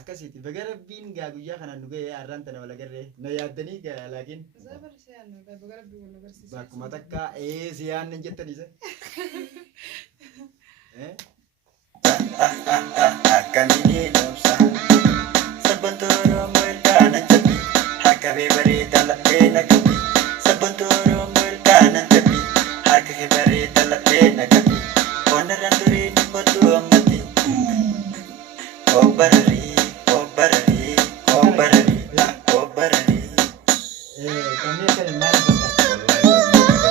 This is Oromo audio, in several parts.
akkasitti bagarabbiin gaa guyyaa kanaan dhugee arraan tana wala garree na yaaddanii gaa laakiin zabar siyaan bagarabbii wala garsiisa bakkuma takka siyaan hin jettaniisa akkamini dhomsa sabbatooroo mirkaana jabbi harka kee bareeda laphee na gabi sabbatooroo mirkaana jabbi harka kee bareeda laphee na gabi onarra durii dubbatu ammatti obbarari obbarari obbarari obbarari kanneen kana maal fakkaata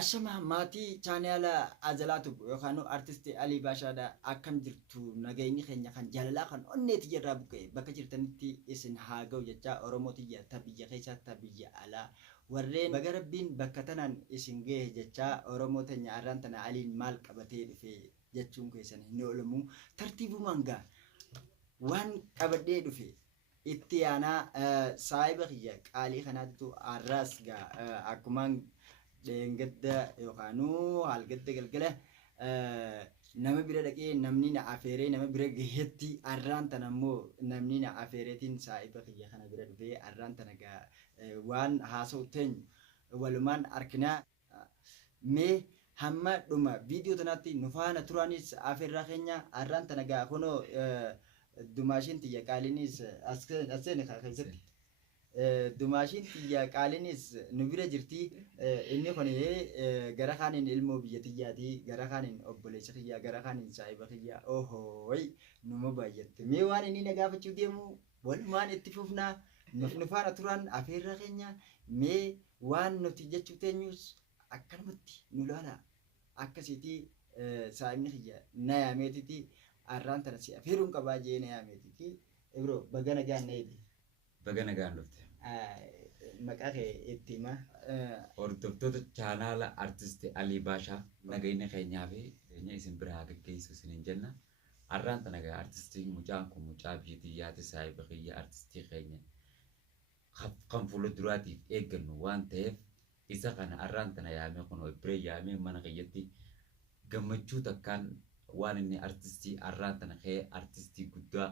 ashama maatii chaanaala azalaatu yookaan artisti Alii Baashaadha akkam jirtu nageenyi keenya kan jaalalaa kan onneeti jirraa buqqee bakka jirtanitti isin haa ga'u jecha Oromootiyya biyya keessaa biyya alaa warreen bagarabbiin bakka tanaan isin ga'e jecha Oromoo teenya arraan tana Aliin maal qabatee dhufe jechuun keessan hin oolamu tartiibumaan gaa waan qabadhee dhufe itti aanaa saayiba kiyya qaalii kanaattu arraas gaa akkumaan dengedda yookaanuu halgadda galgala nama bira dhaqee namni na afeeree nama bira gaheetti arraan tana immoo namni na afeereetiin saayiba kiyya kana bira dhufee arraan tana gaa waan haasa'u teenyu walumaan arkinaa mee hamma dhuma viidiyoo tanaatti nu faana turaanis afeerraa keenya arraan tana gaa kunoo dumaashiin tiyya qaaliinis aseen keessatti dumaashiin tiyya qaaliinis nu bira jirti inni kun gara kaaniin ilmoo biyya tiyyaati gara kaaniin obboleessa kiyya gara kaaniin saayiba kiyya ohooy numa baay'atte mee waan inni na gaafachuu deemu walumaan itti fufnaa nu faana turan afeerraa keenya mee waan nuti jechuu teenyus akkanumatti nu laala akkasitti saayibni kiyya na yaameetiti arraan tana si afeeruun qabaa jee na yaameetiti ibro bagana gaan na eedi bagana gaan dhufte maqaa kee itti hima hordoftoota chaanaala artisti Alii Baashaa nageenya keenyaa fi keenya isin biraa gaggeessu isiniin jenna arraan tana gaa artistiin mucaan kun mucaa biyya tiyyaati saayiba kiyya artistii keenya kan fuula duraatiif eeggannu waan ta'eef isa kana arraan tana yaamee kun biree yaamee mana kiyyatti gammachuu takkaan waan inni artistii arraan tana ka'ee artistii guddaa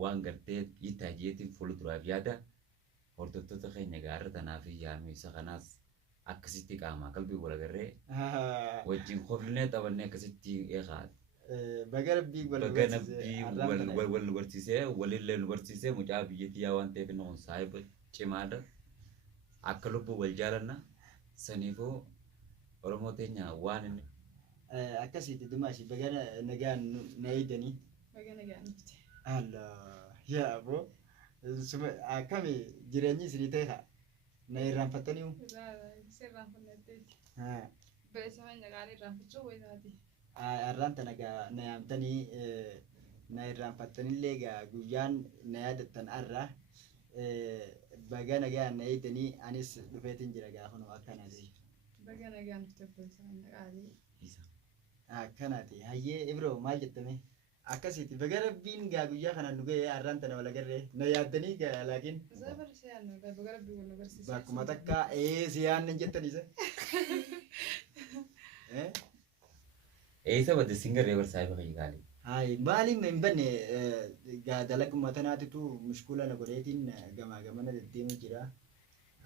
waan gartee itaajeetiin fuula duraaf yaada hordoftoota keenya gaarra tanaaf yaamee isa kanaas akkasitti qaamaa qalbii wal agarree wajjin qoflinee taphannee akkasitti eegaa bagarabbii wal barsiisee walillee nu barsiisee mucaa biyyattii yaa waan ta'eef inni kun saayiba cimaadha akka lubbuu wal jaalanna saniifuu Oromoo teenya waan inni akkasitti dumaashi bagana nagaan na eedanii bagana gaan dhufte Allah yaa boo akkami jireenyi isinii ta'e na irraanfattanii sirraan funneetteeti beessa keenya gaarii irraanfachuu wayitaati arraan tana gaa na yaamtanii na irraanfattanillee gaa guyyaan na yaadattan arraa bagana gaa na eedanii anis dhufeetiin jira gaa kunoo akkanaati bagana gaan dhufte beessa keenya gaarii akkanaati hayyee ibro maal jettame akkasitti bagarabbiin gaa guyyaa kanaan nu ga'ee arraan tana wala garree na yaaddanii gaa laakiin zabar siyaan bagarabbii wala garsiisa bakkuma takka siyaan hin jettaniisa eessa badde singarree bar saayiba kiyya gaarii hayi maaliin hin banne gaa dalaguma tanaatitu mushkula na godheetiin gamaa gamana deddeemu jira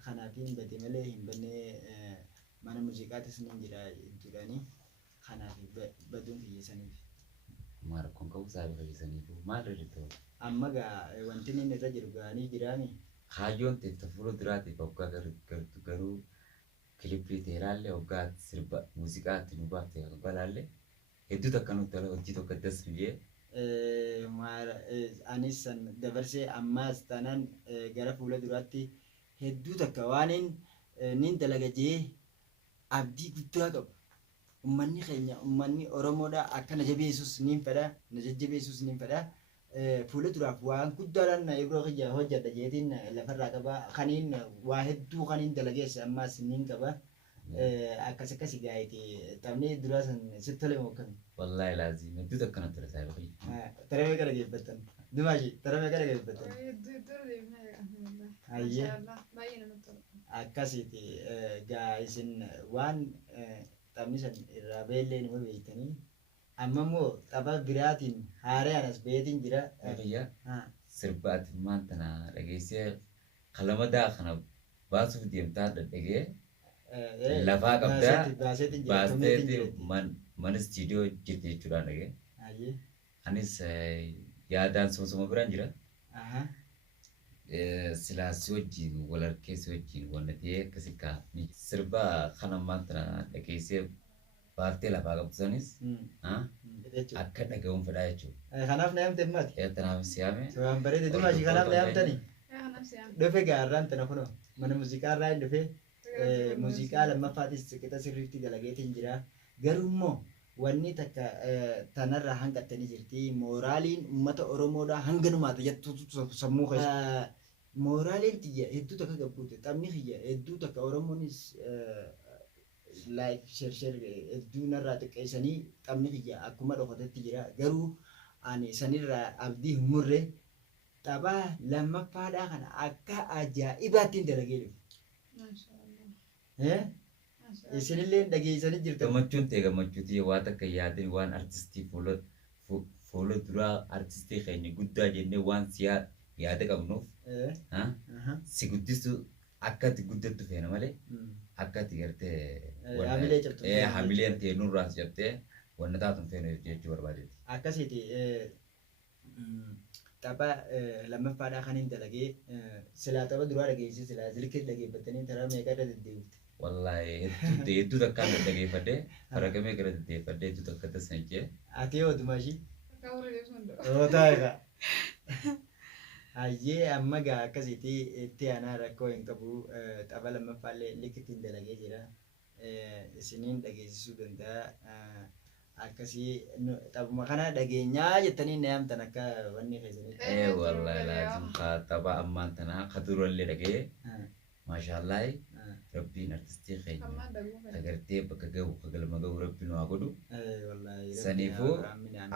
kanaatiin bade malee hin banne mana muuziqaatis nan jira jedhanii kanaaf baduun kiyyeessaniif maal kun qabu saayiba kiyya saniifuu maal irratti ta'u amma gaa wanti inni irra jiru gaanii jiraami kaayyoon teessa fuula duraatiif hoggaa gartu garuu kilippii teeraallee hoggaa sirba muuziqaatti nu baafte balaallee hedduu takka nutti ala hojii tokko addas biyyee anis dabarsee ammaas taanaan gara fuula duraatti hedduu takka waaniin nin dalaga jee abdii guddaa qabu ummanni keenya ummanni Oromoodha akka na jabeessus nin fedha na jajjabeessus nin fedha fuula duraaf waan guddaadhaan ibroo kiyya hojjedha jeetiin lafarraa qaba kaniin waa hedduu kaniin dalageesse ammaas nin qaba akkasi gaayiti taphni duraa san sitti tole moo akkami wallaahi laazim hedduu takka natti tole saayiba kiyya taramee gara geeffattan dumaashi taramee gara geeffattan hayyee akkasiiti gaa isin waan taphni san irraa beellee nima beektanii. Amma immoo tapha biraatiin haaraan as beetiin jira. Biyya sirbaati maantana dhageessee qalamadaa kana baasuuf deemtaa dhagee lafaa qabdaa baasteeti mana istiidiyoo jirti jechuudhaan dhagee. Anis yaadaan soosoma biraan jira. Silaasii wajjin wal harkeessii wajjin wanna ta'ee akkasii kaa'anii sirba kana maantana dhageessee baaftee lafaa qabsanis akka dhagahuun fedhaa jechuudha. Kanaaf na yaamte maati? Tanaaf siyaame. Waan bareede dumaashii kanaaf na yaamtanii? Dhufe gaarraan tana kunoo mana muuziqaa irraa hin dhufe muuziqaa lammaffaatis qixa sirriitti dalageetiin jira. Garuu immoo wanni takka tanarraa hanqattanii jirti. Mooraaliin uummata Oromoodhaa hanganumaata jettuutu sammuu keessa. Mooraaliin xiyya hedduu takka gabbuute taphni xiyya hedduu takka Oromoonis like share hedduu narraa xiqqeessanii taphni xiyya akkuma dhokatetti jira. Garuu ani sanirraa abdii hin murre taphaa lammaffaadhaa kana akka ajaa'ibaattiin dalagee dhufu. Isinillee dhageessanii jirtu. Gammachuun ta'e gammachuutii waan akka yaadin waan artistii fuula duraa artistii keenya guddaa jennee waan siyaa yaada qabnuuf si guddisu akka ati guddattu feena malee akka ati gartee hamileen ta'e nurraas jabtee wanna taatuun feena jechuu barbaadeeti. Akkasiiti tapha lammaffaadhaa kan hin dalagee silaa tapha duraa dhageessise silaa silkii dhageeffatanii taraa meeqa irra deddeebifte. Wallahi hedduu takkaan dhaggeeffadhee faragamee gara deddeeffadhee hedduu takka tasan jee. Ati yoo dumaashii? Akka warra deemsundoo. Oo taa'eera. Hayyee amma gaa akkasitti itti aanaa rakkoo hin qabu tapha lammaffaallee likkittiin dalagee jira. Isiniin dhageessisuu danda'a. Akkasii taphuma kana dhageenyaa jettanii na yaamtan akka wanni keessanitti. Wallahi laazim tapha ammaan tanaa kadurallee dhagee maashaallahi. Rabbiin artistii keenya agartee bakka gahu kagalma gahu rabbiin waa godhu. Saniifuu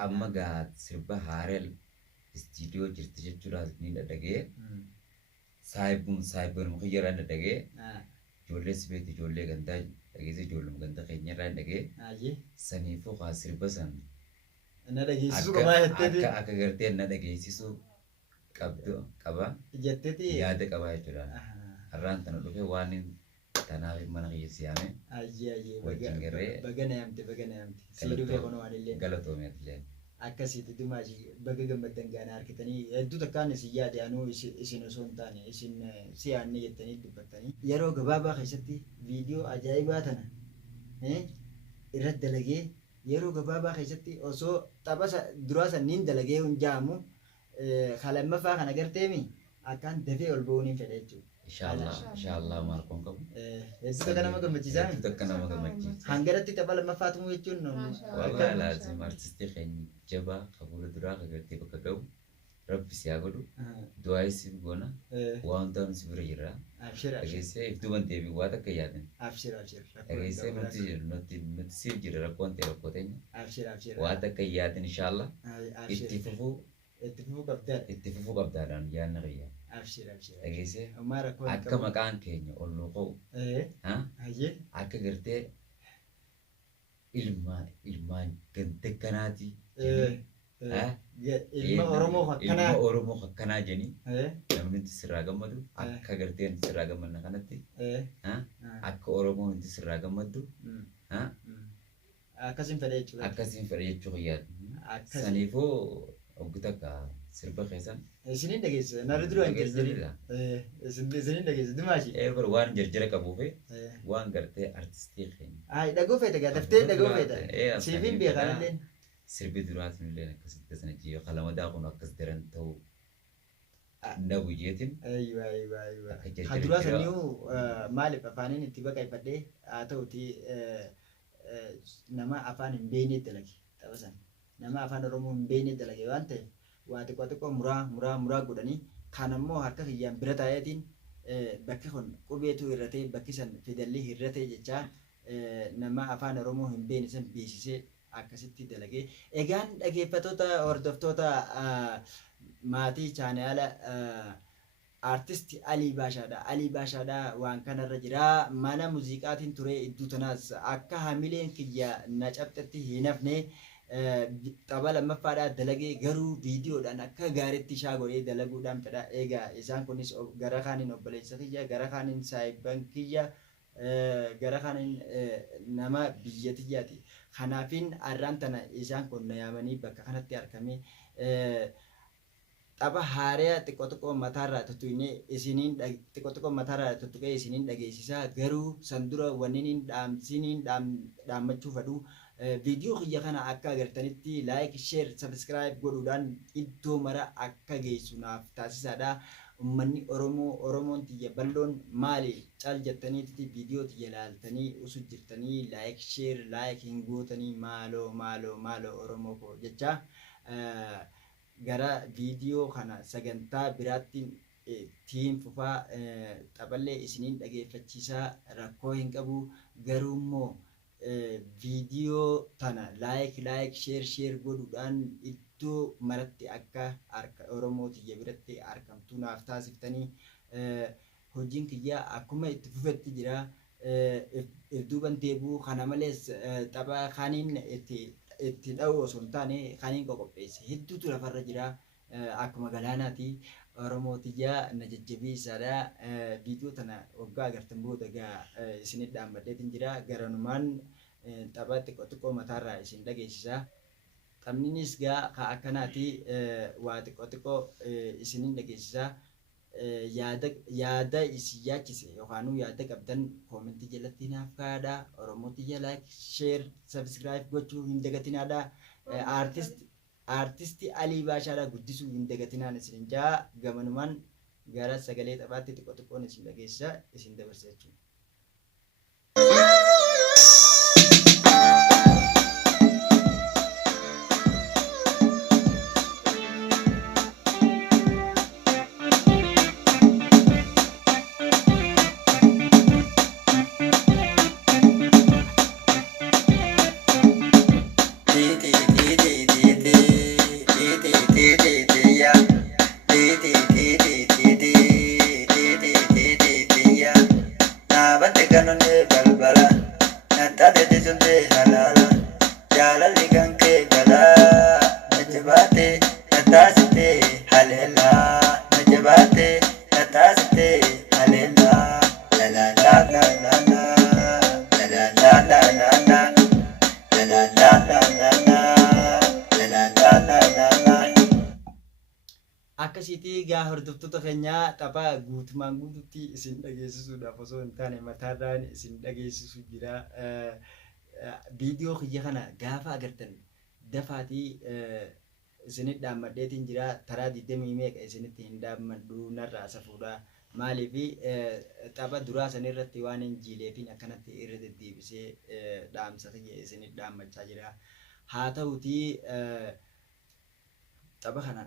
amma gaa sirba haareel istiidiyoo jirti jechuudhaas ni dhagee saayibuun mukiyyarraa dhagee ijoollee sibeeti ijoollee gandaa dhageessee ijoollee gandaa keenya irraa dhagee saniifuu kaa sirba san akka gartee na dhageessisuu qaba yaada qaba jechuudha. Har'aan tana dhufee waan tanaaf mana kiyya siyaame wajjin garee bagana yaamte sii dhufee kun waan illee galatoomeetillee akkasitti dumaashii baga gammaddan gaana harkitanii hedduu takkaan isin yaade anuu isin osoo hin taane isin siyaanne jettanii dubbattanii yeroo gabaabaa keessatti viidiyoo ajaa'ibaa tana irratti dalagee yeroo gabaabaa keessatti osoo tapha duraa sanniin dalagee hin jaamu lammaffaa kana garteemi akkaan dafee ol ba'uun hin fedha jechuudha. Inshallah markoon qabu. Hedduu takka nama gammachiisaa. Hedduu takka nama gammachiisa. Hangaratti tapha lammaffaatu jechuun. Wallahi laazim artistii keenya jabaa qabuura duraa kagartee bakka gahu rabbi si haa godhu. Du'aa siif goona. Waa hundaan si bira jira. Dhageessee iftuuban deebii waa takka yaadan. Dhageessee nuti siif jira rakkoon ta'e rakkoo teenya. Waa takka yaadan inshallah. Itti fufuu qabdaadhaan yaadna qiyyaa. Dhageessee akka maqaan keenya ol nuuqa'u akka gartee ilmaan gante kanaati ilma Oromoo akkanaa jeni namni sirraa gammadu akka garteen sirraa gammadna kanatti akka Oromoo inti sirraa gammaddu akkasiin fedhe jechuu qiyyaadha. Saniifuu oggi takka sirba keessan isiniin dhageessa narra dura hin jirredha. Isiniin dhageessa dimaashii. Waan jarjara qabuufi waan gartee artistii keenya. Dhagoo feeta gaadaftee dhagoo feeta. Siifiin beekan illee. Sirbi duraatiin illee akkasitti sana jiyo qalamadaa kun akkas daran ta'uu dhabu jeetiin. Kan duraa saniyyuu maaliif afaaniin itti baqaifadhee haa ta'uti nama afaan hin beekne dalage tapha sana. Nama afaan Oromoo hin beekne dalage waan ta'eef waa xiqqoo muraa godhanii kan ammoo harka kiyyaan bira taa'eetiin bakki kun qubeetu irratee bakki san fidalli hirratee jechaa nama afaan Oromoo hin beekne san beeksisee akkasitti dalagee. Egaan dhaggeeffattoota hordoftoota maatii chaanaala artist Ali Baashaadha. Ali Baashaadha waan kanarra jira. Mana muuziqaatiin ture iddoo tanaas akka hamileen kiyya na cabxatti hin hafne tapha lammaffaadhaa dalagee garuu viidiyoodhaan akka gaariitti ishaa godhee dalaguudhaan fedha. Egaa isaan kunis gara kaaniin obboleessa kiyya, gara kaaniin saahiban kiyya, gara kaaniin nama biyya tiyyaati. Kanaafin arraan tana isaan kun na yaamanii bakka kanatti argamee tapha haaraa xiqqoo mataarraa tuttuqnee isiniin xiqqoo mataarraa tuttuqee isiniin dhageessisaa garuu san dura wanniin dhaammachuu fedhu viidiyoo kiyya kana akka agartanitti like share subscribe godhuudhaan iddoo mara akka geessu naaf taasisaadha. Ummanni Oromoon tiyya balloon maali cal jettaniitti viidiyoo tiyya ilaaltanii usu jirtanii like share like hin gootanii maaloo Oromoo koo jecha gara viidiyoo kana sagantaa biraattiin tiin fufaa taphallee isiniin dhageeffachiisaa rakkoo hin qabu garuu immoo viidiyoo tana like share godhuudhaan iddoo maratti akka Oromoo tiyya biratti argamtu naaf taasiftanii hojiin kiyya akkuma itti fufetti jira. Duuban deebuu kana malees tapha kaaniin itti dha'u osoo hin taane kaaniin qopheesse hedduutu lafarra jira akkuma galaanaati. Oromoo tiyya na jajjabeessaadha. Viidiyoo tana waggaa agartan booda isinit dhaammadheetiin jira. Garanumaan tapha xiqqoo mataarraa isin dhageessisa. Taphninis akkanaati waa xiqqoo isinin dhageessisa. Yaada isin yaachise yookaan yaada qabdan koomentii jalatti naaf kaa'adha. Oromoo tiyya like share subscribe gochuu hin dagatinaadha. Artisti Ali Baashaadha guddisuu hin dagatinaan isin jaa gamanumaan gara sagalee taphaatti xiqqoon isin dhageessisa isin dabarsa jechuudha. Akkasitti gaa hordoftoota keenyaa tapha guutumaan guutuutti isin dhageessisuudhaaf osoo hin taane mataarraan isin dhageessisu jira. Viidiyoo kiyya kana gaafa agartan dafaatii isinit dhaammadheetiin jira. Taraa 20 meeqa isinitti hin dhaammadhu narraa safuudha. Maaliif tapha duraa sanirratti waan hin jiileefin akkanatti irra deddeebisee dhaamsa kiyya isinit dhaammachaa jira. Haa ta'utii tapha kana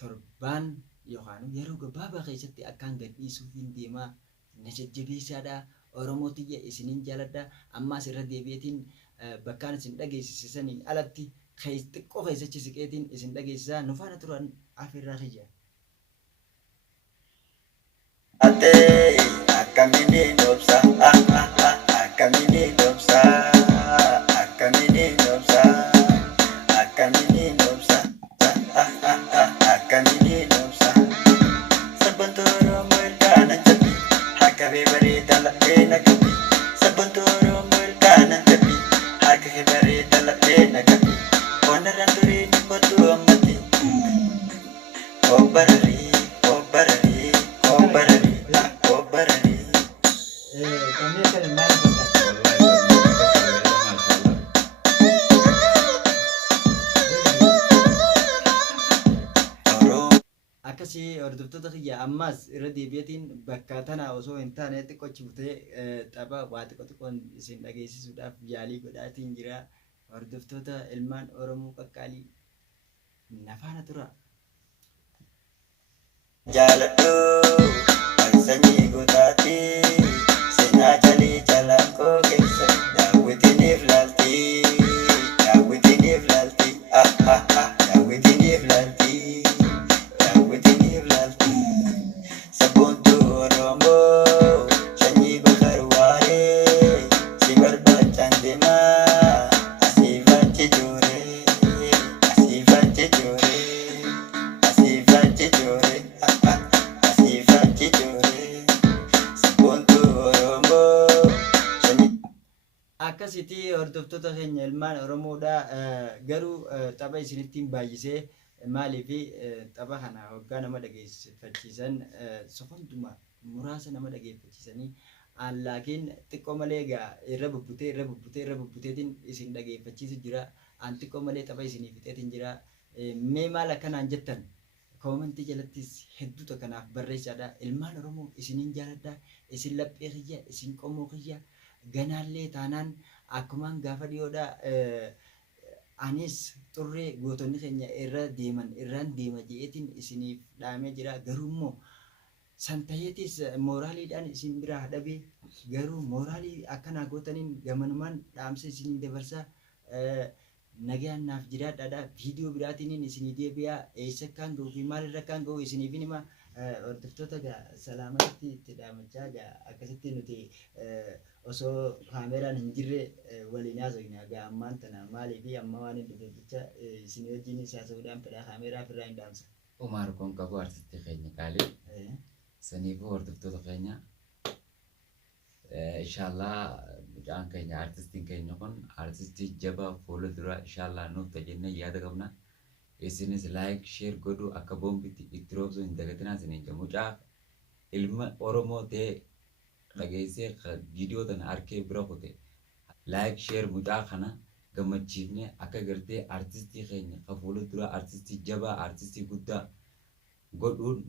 torbaan yookaan yeroo gabaabaa keessatti akkaan gadhiisuuf hin deemaa na jajjabeessaadha. Oromoo tiyya isinin jaaladha. Ammaas irra deebi'eetiin bakkaan isin dhageessisaniin alatti xiqqoo keessachi siqeetiin isin dhageessisaa nu faana turan afirraa kiyya. Ate akkamini nobsa akkamini nobsa akkamini nobsa akkamini nobsa akkamini nobsa sabantoro mulkana tabi hakabe barita la pena kabi sabantoro mulkana tabi hakabe barita la pena kabi onaranduri ni botu amati obarari obarari obarari obarari También se le manda akkasii hordoftoota kiyya ammaas irra deebi'eetiin bakka tana osoo hin taane xiqqochi butee tapha waa xiqqoon isin dhageessisuudhaaf yaalii godhaatiin jira. Hordoftoota ilmaan Oromoo qaqqaalii na faana tura. Jaaladhu sanyii gootaati seenaa jalii jalaan koo keessa daawwitiniif laalti daawwitiniif laalti daawwitiniif laalti daawwitiniif laalti akkasitti hordoftoota keenya ilmaan Oromoodhaa garuu tapha isinittiin baay'isee maaliif tapha kana hoggaa nama dhageessifachiisan sokonduma muraasa nama dhageeffachiisanii laakiin xiqqoo malee egaa irra bubbuteetiin isin dhageeffachiisu jira an xiqqoo malee tapha isinii fixeetiin jira mee maal akkanaan jettan koomentii jalattis hedduuta kanaaf barreessaadha ilmaan Oromoo isiniin jaaladha isin laphee kiyya isin qomoo kiyya ganaallee taanaan akkumaan gaafa dhiyoodha anis xurree gootonni keenya irraan deema je'eetiin isiniif dhaamee jira garuu immoo santayeetis mooraaliidhaan isin biraa dhabe garuu mooraalii akkanaa gootaniin gamanumaan dhaamsa isinii dabarsa nagaan naaf jiraadhaadha viidiyoo biraatiin isinii deebi'aa eessa kan ga'u fi maalirra kan ga'u isiniif hima hordoftoota salaamatti itti dhaamachaa akkasitti nuti osoo kaameraan hin jirre waliin haasofna ammaan tana maalii fi amma waan hin dhufe jecha isinii wajjin haasa'uudhaan fedhaa kaameraa ofirraa hin dhaamsa. Umaar kun qabu artistii keenya qaalii saniifuu hordoftoota keenya inshallah mucaan keenya artistiin keenya kun artistii jabaa fuula dura inshallah nuuf tajenne yaada qabna. Isinis like share godhu akka boombitti itti roobsuu hin dagatinaa isiniin jedhu mucaa ilma Oromoo ta'e dhageessee viidiyoo tana harkee bira kute like share mucaa kana gammachiifne akka gartee artistii keenya ka fuula dura artistii jabaa artistii guddaa godhuun